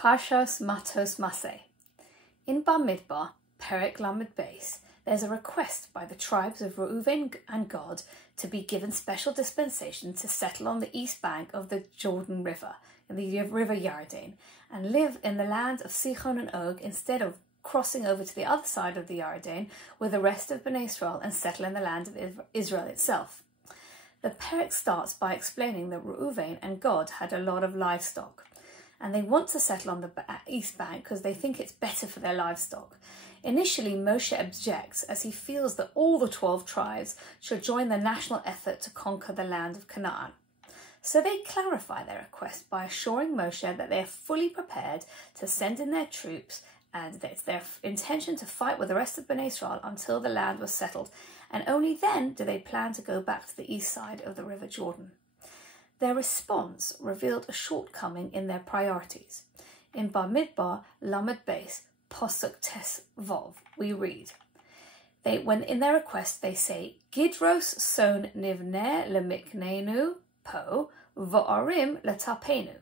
Parshas Matos Masei. In Bamidbar, Perek Lamed Beis, there's a request by the tribes of Reuven and Gad to be given special dispensation to settle on the east bank of the Jordan River, in the river Yarden, and live in the land of Sichon and Og instead of crossing over to the other side of the Yarden with the rest of Bnei Israel and settle in the land of Israel itself. The Perek starts by explaining that Reuven and Gad had a lot of livestock, and they want to settle on the east bank because they think it's better for their livestock. Initially, Moshe objects as he feels that all the 12 tribes should join the national effort to conquer the land of Canaan. So they clarify their request by assuring Moshe that they are fully prepared to send in their troops and that it's their intention to fight with the rest of Bnei Israel until the land was settled, and only then do they plan to go back to the east side of the River Jordan. Their response revealed a shortcoming in their priorities. In Bamidbar, Lamed Beis, Posuk Tes Vov, we read, when in their request they say, Gidros son nivneh lemiknenu po va'arim letapenu.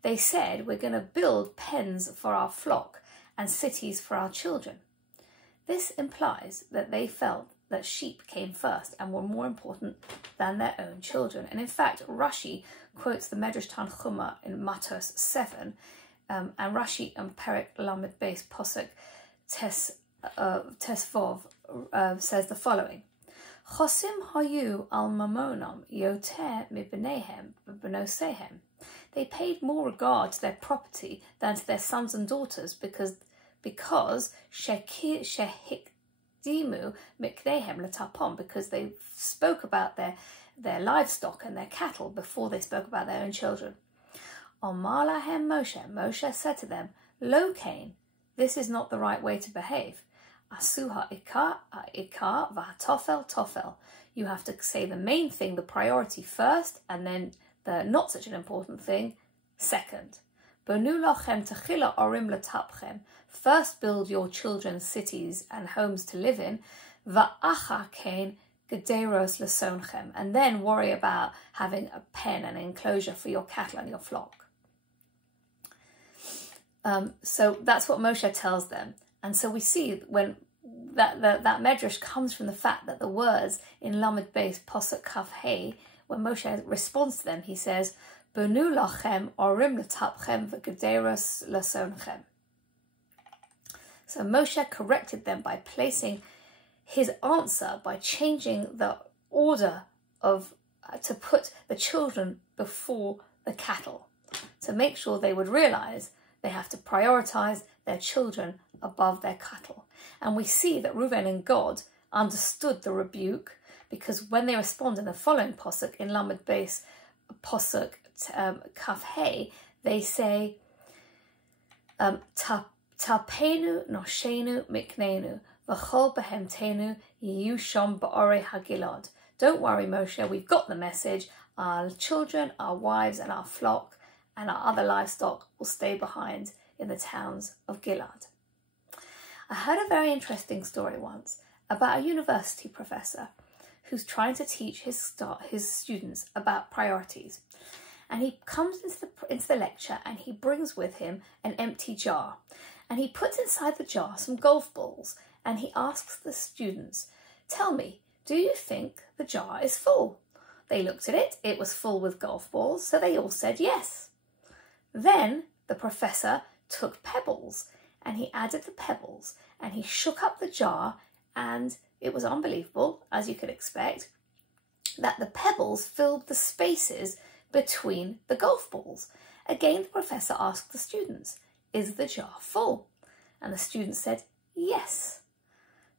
They said, we're going to build pens for our flock and cities for our children. This implies that they felt that sheep came first and were more important than their own children. And in fact, Rashi quotes the Medrash Tanchuma in Matos 7, and Rashi and Perek Lamed Beis Posuk Tes Vov says the following: Chosim hayu al mamonam yoter mibnehem b'bnosehem. They paid more regard to their property than to their sons and daughters because Dimu miknehem letapon, because they spoke about their livestock and their cattle before they spoke about their own children. Omar lahem Moshe said to them, Lo kain, this is not the right way to behave. Asu ha'ikar v'hatofel tofel. You have to say the main thing, the priority first, and then the not such an important thing second. Bonu lachem techila orim letapchem. First build your children's cities and homes to live in, va'acha kain gederos lesonchem, and then worry about having a pen and an enclosure for your cattle and your flock. So that's what Moshe tells them. And so we see when that medrash comes from the fact that the words in Lamed Beis Posuk Kaf Hey, when Moshe responds to them, he says, Bonu lachem orim letapchem v'gederos lesonchem. So Moshe corrected them by placing his answer, by changing the order to put the children before the cattle, to make sure they would realize they have to prioritize their children above their cattle. And we see that Reuven and Gad understood the rebuke, because when they respond in the following posuk, in Lamed Beis Posuk Kaf Hey, they say, Tapenu noshenu miknenu v'chol behemtenu yiyu shom ba'orei hagilad. Don't worry, Moshe, we've got the message. Our children, our wives and our flock and our other livestock will stay behind in the towns of Gilad. I heard a very interesting story once about a university professor who's trying to teach his students about priorities. And he comes into the lecture and he brings with him an empty jar. And he puts inside the jar some golf balls, and he asks the students, tell me, do you think the jar is full? They looked at it, it was full with golf balls, so they all said yes. Then the professor took pebbles, and he added the pebbles, and he shook up the jar, and it was unbelievable, as you could expect, that the pebbles filled the spaces between the golf balls. Again, the professor asked the students, is the jar full? And the student said, yes.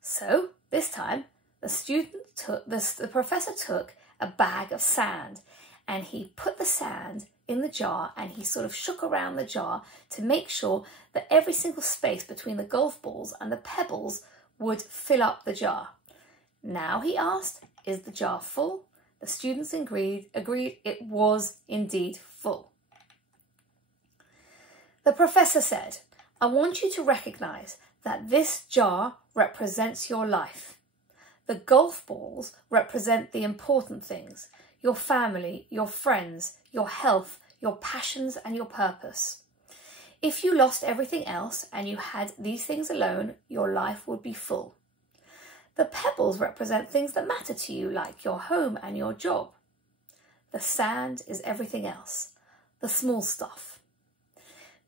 So this time the professor took a bag of sand, and he put the sand in the jar, and he sort of shook around the jar to make sure that every single space between the golf balls and the pebbles would fill up the jar. Now, he asked, is the jar full? The students agreed it was indeed full. The professor said, I want you to recognize that this jar represents your life. The golf balls represent the important things, your family, your friends, your health, your passions and your purpose. If you lost everything else and you had these things alone, your life would be full. The pebbles represent things that matter to you, like your home and your job. The sand is everything else, the small stuff.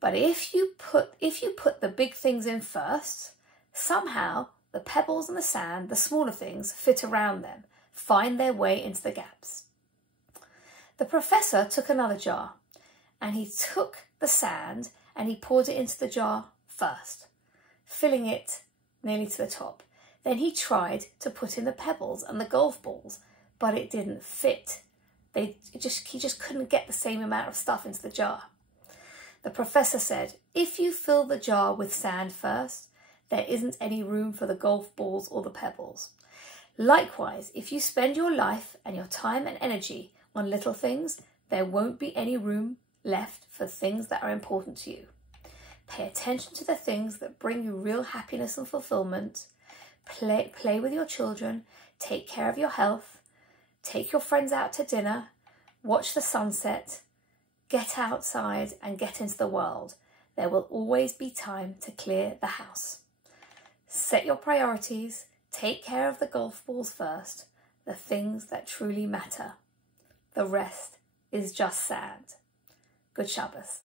But if you put the big things in first, somehow the pebbles and the sand, the smaller things, fit around them, find their way into the gaps. The professor took another jar, and he took the sand and he poured it into the jar first, filling it nearly to the top. Then he tried to put in the pebbles and the golf balls, but it didn't fit. He just couldn't get the same amount of stuff into the jar. The professor said, if you fill the jar with sand first, there isn't any room for the golf balls or the pebbles. Likewise, if you spend your life and your time and energy on little things, there won't be any room left for things that are important to you. Pay attention to the things that bring you real happiness and fulfillment. Play with your children, take care of your health, take your friends out to dinner, watch the sunset, get outside and get into the world. There will always be time to clear the house. Set your priorities, take care of the golf balls first, the things that truly matter. The rest is just sand. Good Shabbos.